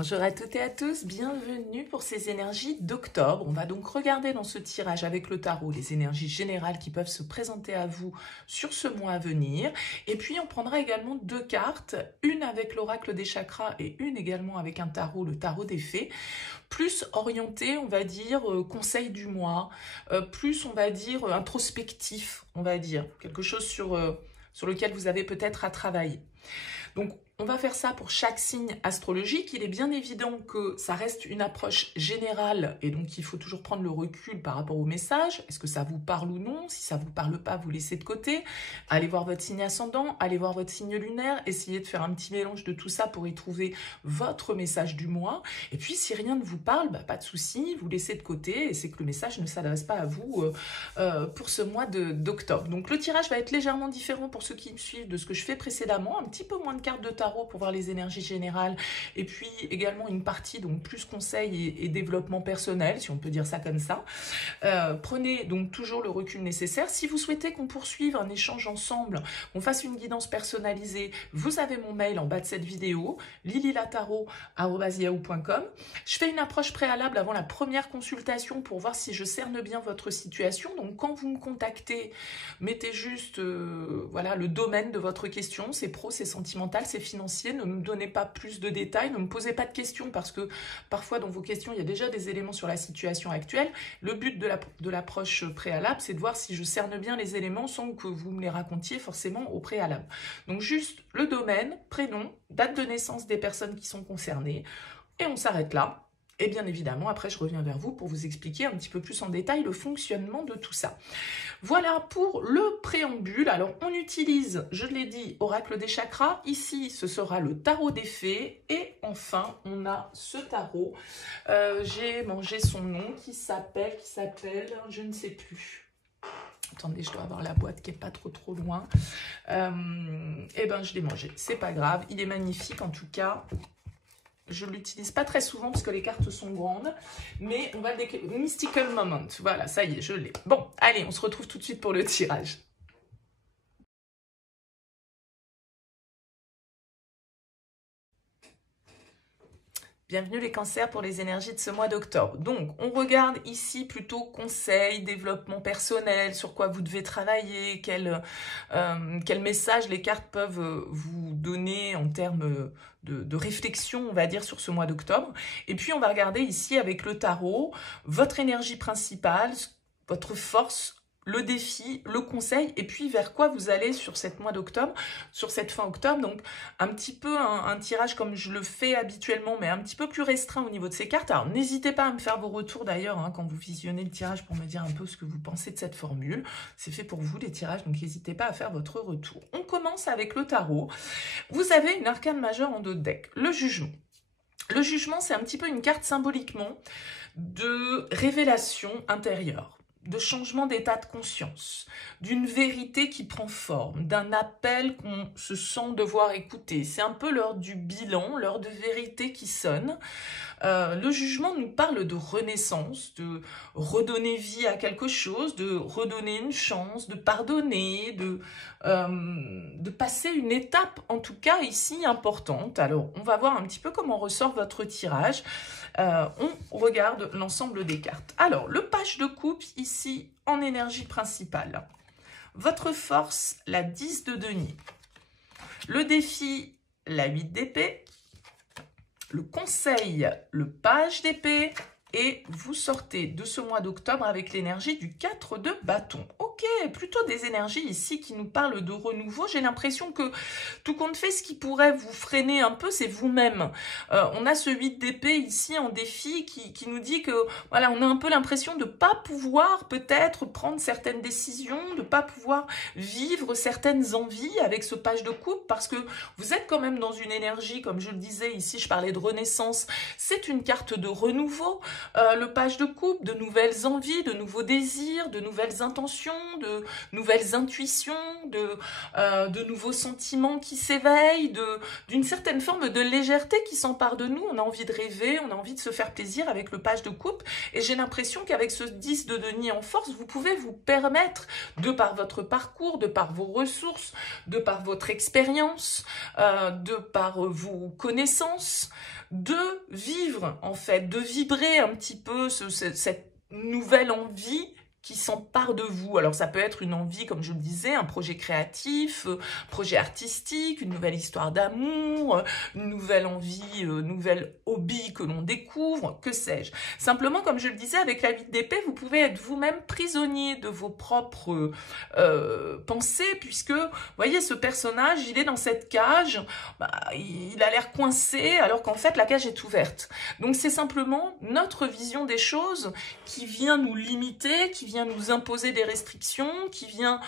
Bonjour à toutes et à tous, bienvenue pour ces énergies d'octobre. On va donc regarder dans ce tirage avec le tarot les énergies générales qui peuvent se présenter à vous sur ce mois à venir. Et puis on prendra également deux cartes, une avec l'oracle des chakras et une également avec un tarot, le tarot des fées, plus orienté, on va dire, conseil du mois, plus on va dire introspectif, on va dire, quelque chose sur lequel vous avez peut-être à travailler. Donc, on va faire ça pour chaque signe astrologique. Il est bien évident que ça reste une approche générale et donc il faut toujours prendre le recul par rapport au message. Est-ce que ça vous parle ou non? Si ça ne vous parle pas, vous laissez de côté. Allez voir votre signe ascendant, allez voir votre signe lunaire. Essayez de faire un petit mélange de tout ça pour y trouver votre message du mois. Et puis, si rien ne vous parle, pas de souci, vous laissez de côté et c'est que le message ne s'adresse pas à vous pour ce mois d'octobre. Donc, le tirage va être légèrement différent pour ceux qui me suivent de ce que je fais précédemment. Un petit peu moins de cartes de tarot pour voir les énergies générales et puis également une partie donc plus conseil et développement personnel, si on peut dire ça comme ça. Prenez donc toujours le recul nécessaire. Si vous souhaitez qu'on poursuive un échange ensemble, qu'on fasse une guidance personnalisée, vous avez mon mail en bas de cette vidéo, lililataro@yahoo.com. Je fais une approche préalable avant la première consultation pour voir si je cerne bien votre situation. Donc quand vous me contactez, mettez juste voilà, le domaine de votre question, c'est pro, c'est sentimental, c'est financier, ne me donnez pas plus de détails, ne me posez pas de questions parce que parfois dans vos questions il y a déjà des éléments sur la situation actuelle. Le but de l'approche préalable, c'est de voir si je cerne bien les éléments sans que vous me les racontiez forcément au préalable. Donc juste le domaine, prénom, date de naissance des personnes qui sont concernées et on s'arrête là. Et bien évidemment, après, je reviens vers vous pour vous expliquer un petit peu plus en détail le fonctionnement de tout ça. Voilà pour le préambule. Alors, on utilise, je l'ai dit, oracle des chakras. Ici, ce sera le tarot des fées. Et enfin, on a ce tarot. J'ai mangé son nom qui s'appelle, je ne sais plus. Attendez, je dois avoir la boîte qui n'est pas trop loin. Eh ben, je l'ai mangé. C'est pas grave. Il est magnifique en tout cas. Je ne l'utilise pas très souvent parce que les cartes sont grandes, mais on va le décrire. Mystical Moment, voilà, ça y est, je l'ai. Bon, allez, on se retrouve tout de suite pour le tirage. Bienvenue les cancers pour les énergies de ce mois d'octobre. Donc, on regarde ici plutôt conseils, développement personnel, sur quoi vous devez travailler, quel message les cartes peuvent vous donner en termes de réflexion, on va dire, sur ce mois d'octobre. Et puis, on va regarder ici avec le tarot, votre énergie principale, votre force, le défi, le conseil, et puis vers quoi vous allez sur cette mois d'octobre, sur cette fin octobre. Donc, un petit peu un tirage comme je le fais habituellement, mais un petit peu plus restreint au niveau de ces cartes. Alors, n'hésitez pas à me faire vos retours d'ailleurs, quand vous visionnez le tirage pour me dire un peu ce que vous pensez de cette formule. C'est fait pour vous, les tirages, donc n'hésitez pas à faire votre retour. On commence avec le tarot. Vous avez une arcane majeure en dos de deck, le jugement. Le jugement, c'est un petit peu une carte symboliquement de révélation intérieure, de changement d'état de conscience, d'une vérité qui prend forme, d'un appel qu'on se sent devoir écouter. C'est un peu l'heure du bilan, l'heure de vérité qui sonne. Le jugement nous parle de renaissance, de redonner vie à quelque chose, de redonner une chance, de pardonner, de passer une étape, en tout cas ici, importante. Alors, on va voir un petit peu comment ressort votre tirage. On regarde l'ensemble des cartes. Alors, le page de coupe, ici, en énergie principale. Votre force, la 10 de denier. Le défi, la 8 d'épée. Le conseil, le page d'épée. Et vous sortez de ce mois d'octobre avec l'énergie du 4 de bâton. Ok, plutôt des énergies ici qui nous parlent de renouveau. J'ai l'impression que tout compte fait, ce qui pourrait vous freiner un peu, c'est vous-même. On a ce 8 d'épée ici en défi qui nous dit que voilà, on a un peu l'impression de ne pas pouvoir peut-être prendre certaines décisions, de ne pas pouvoir vivre certaines envies avec ce page de coupe parce que vous êtes quand même dans une énergie, comme je le disais ici, je parlais de renaissance. C'est une carte de renouveau. le page de coupe, de nouvelles envies, de nouveaux désirs, de nouvelles intentions, de nouvelles intuitions, de nouveaux sentiments qui s'éveillent, d'une certaine forme de légèreté qui s'empare de nous. On a envie de rêver, on a envie de se faire plaisir avec le page de coupe. Et j'ai l'impression qu'avec ce 10 de denier en force, vous pouvez vous permettre, de par votre parcours, de par vos ressources, de par votre expérience, de par vos connaissances, de vivre en fait, de vibrer un petit peu cette nouvelle envie qui s'empare de vous. Alors ça peut être une envie, comme je le disais, un projet créatif, projet artistique, une nouvelle histoire d'amour, une nouvelle envie, nouvelle hobby que l'on découvre, que sais-je. Simplement, comme je le disais, avec la 8 d'épée, vous pouvez être vous-même prisonnier de vos propres pensées, puisque, vous voyez, ce personnage, il est dans cette cage, il a l'air coincé, alors qu'en fait, la cage est ouverte. Donc c'est simplement notre vision des choses qui vient nous limiter, qui vient nous imposer des restrictions, qui vient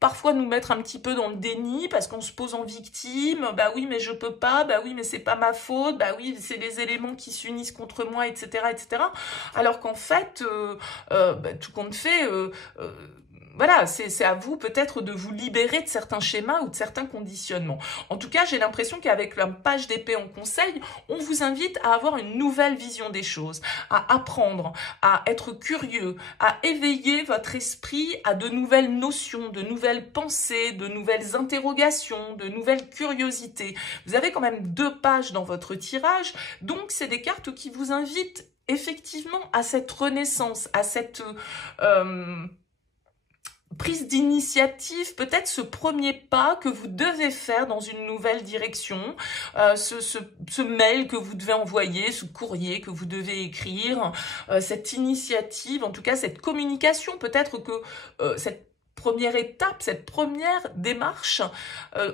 parfois nous mettre un petit peu dans le déni parce qu'on se pose en victime. Bah oui, mais je peux pas. Bah oui, mais c'est pas ma faute. Bah oui, c'est les éléments qui s'unissent contre moi, etc., etc. Alors qu'en fait, tout compte fait, voilà, c'est à vous peut-être de vous libérer de certains schémas ou de certains conditionnements. En tout cas, j'ai l'impression qu'avec la page d'épée en conseil, on vous invite à avoir une nouvelle vision des choses, à apprendre, à être curieux, à éveiller votre esprit à de nouvelles notions, de nouvelles pensées, de nouvelles interrogations, de nouvelles curiosités. Vous avez quand même 2 pages dans votre tirage, donc c'est des cartes qui vous invitent effectivement à cette renaissance, à cette prise d'initiative, peut-être ce premier pas que vous devez faire dans une nouvelle direction, ce mail que vous devez envoyer, ce courrier que vous devez écrire, cette initiative, en tout cas cette communication, peut-être que cette première étape, cette première démarche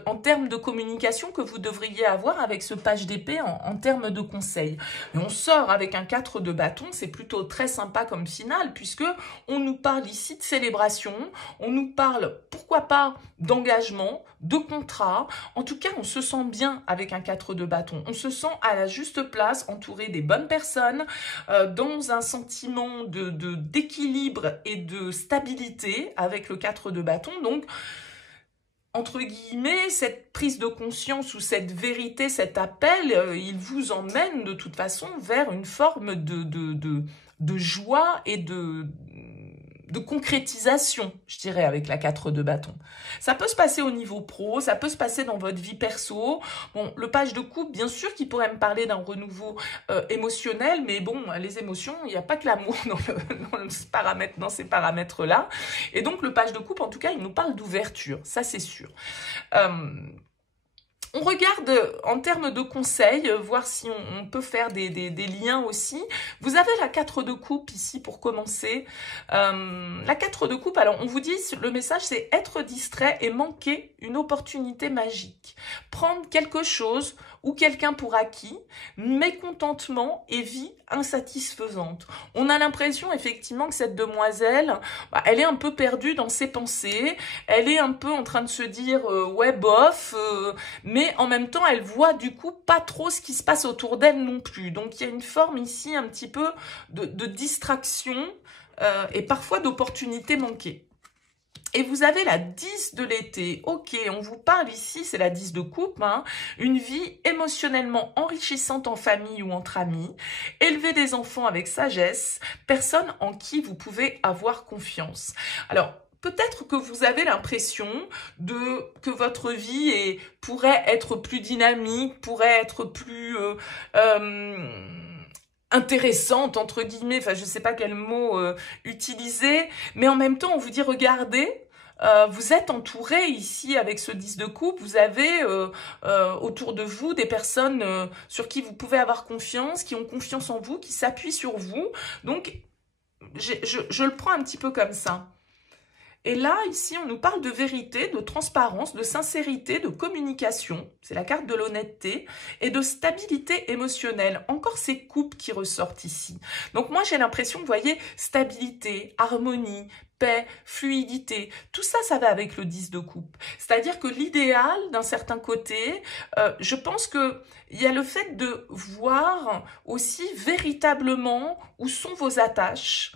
en termes de communication que vous devriez avoir avec ce page d'épée en termes de conseils. Et on sort avec un 4 de bâton, c'est plutôt très sympa comme finale puisque on nous parle ici de célébration, on nous parle, pourquoi pas, d'engagement, de contrat. En tout cas, on se sent bien avec un 4 de bâton. On se sent à la juste place, entouré des bonnes personnes, dans un sentiment d'équilibre et de stabilité avec le 4 de bâton. Donc, entre guillemets, cette prise de conscience ou cette vérité, cet appel, il vous emmène de toute façon vers une forme de joie et de concrétisation, je dirais, avec la 4 de bâton. Ça peut se passer au niveau pro, ça peut se passer dans votre vie perso. Bon, le page de coupe, bien sûr qu'il pourrait me parler d'un renouveau émotionnel, mais bon, les émotions, il n'y a pas que l'amour dans ces paramètres-là. Et donc, le page de coupe, en tout cas, il nous parle d'ouverture, ça c'est sûr. On regarde en termes de conseils, voir si on peut faire des liens aussi. Vous avez la 4 de coupe ici pour commencer. La 4 de coupe, alors on vous dit, le message c'est être distrait et manquer une opportunité magique. Prendre quelque chose ou quelqu'un pour acquis, mécontentement et vie insatisfaisante. On a l'impression effectivement que cette demoiselle, elle est un peu perdue dans ses pensées, elle est un peu en train de se dire ouais bof, mais en même temps elle voit du coup pas trop ce qui se passe autour d'elle non plus. Donc il y a une forme ici un petit peu de distraction et parfois d'opportunités manquées. Et vous avez la 10 de l'été. Ok, on vous parle ici, c'est la 10 de coupe, hein, une vie émotionnellement enrichissante en famille ou entre amis, élever des enfants avec sagesse, personne en qui vous pouvez avoir confiance. Alors, peut-être que vous avez l'impression que votre vie pourrait être plus dynamique, pourrait être plus intéressante, entre guillemets, enfin je ne sais pas quel mot utiliser, mais en même temps on vous dit regardez, vous êtes entouré ici avec ce 10 de coupe, vous avez autour de vous des personnes sur qui vous pouvez avoir confiance, qui ont confiance en vous, qui s'appuient sur vous, donc je le prends un petit peu comme ça. Et là, ici, on nous parle de vérité, de transparence, de sincérité, de communication. C'est la carte de l'honnêteté et de stabilité émotionnelle. Encore ces coupes qui ressortent ici. Donc moi, j'ai l'impression, vous voyez, stabilité, harmonie, paix, fluidité, tout ça, ça va avec le 10 de coupe. C'est-à-dire que l'idéal, d'un certain côté, je pense que il y a le fait de voir aussi véritablement où sont vos attaches,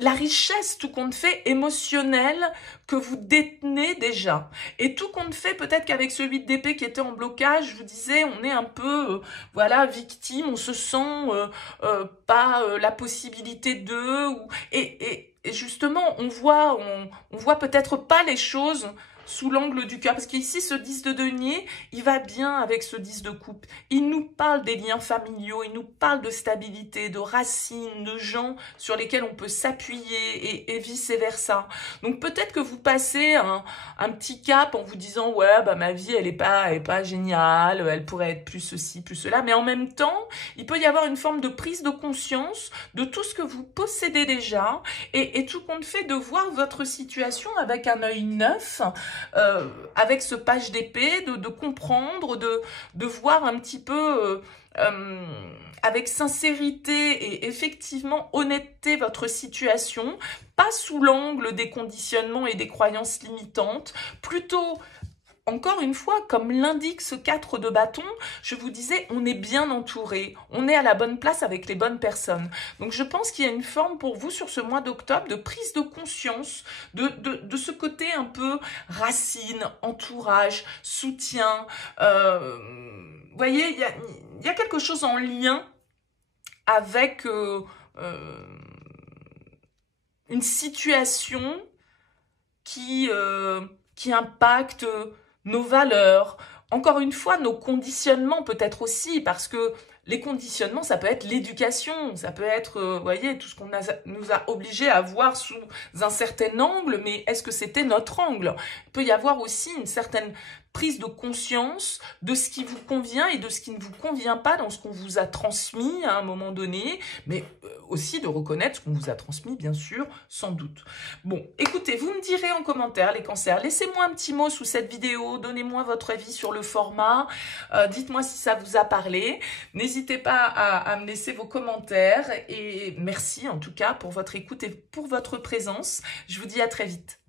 la richesse, tout compte fait, émotionnelle que vous détenez déjà. Et tout compte fait, peut-être qu'avec ce 8 d'épée qui était en blocage, je vous disais, on est un peu, voilà, victime, on se sent pas la possibilité de... Et justement, on voit peut-être pas les choses sous l'angle du cœur. Parce qu'ici, ce 10 de denier, il va bien avec ce 10 de coupe. Il nous parle des liens familiaux, il nous parle de stabilité, de racines, de gens sur lesquels on peut s'appuyer et vice-versa. Donc peut-être que vous passez un petit cap en vous disant « Ouais, bah, ma vie, elle est pas géniale, elle pourrait être plus ceci, plus cela. » Mais en même temps, il peut y avoir une forme de prise de conscience de tout ce que vous possédez déjà et tout compte fait de voir votre situation avec un œil neuf, avec ce page d'épée, de comprendre, de voir un petit peu avec sincérité et effectivement honnêteté votre situation, pas sous l'angle des conditionnements et des croyances limitantes, plutôt... Encore une fois, comme l'indique ce 4 de bâton, je vous disais, on est bien entouré, on est à la bonne place avec les bonnes personnes. Donc je pense qu'il y a une forme pour vous sur ce mois d'octobre de prise de conscience de ce côté un peu racine, entourage, soutien. Vous voyez, il y a quelque chose en lien avec une situation qui impacte nos valeurs, encore une fois, nos conditionnements peut-être aussi, parce que les conditionnements, ça peut être l'éducation, ça peut être, vous voyez, tout ce qu'on nous a obligés à voir sous un certain angle, mais est-ce que c'était notre angle? Il peut y avoir aussi une certaine prise de conscience de ce qui vous convient et de ce qui ne vous convient pas dans ce qu'on vous a transmis à un moment donné, mais aussi de reconnaître ce qu'on vous a transmis, bien sûr, sans doute. Bon, écoutez, vous me direz en commentaire, les cancers, laissez-moi un petit mot sous cette vidéo, donnez-moi votre avis sur le format, dites-moi si ça vous a parlé, n'hésitez pas à me laisser vos commentaires et merci en tout cas pour votre écoute et pour votre présence. Je vous dis à très vite.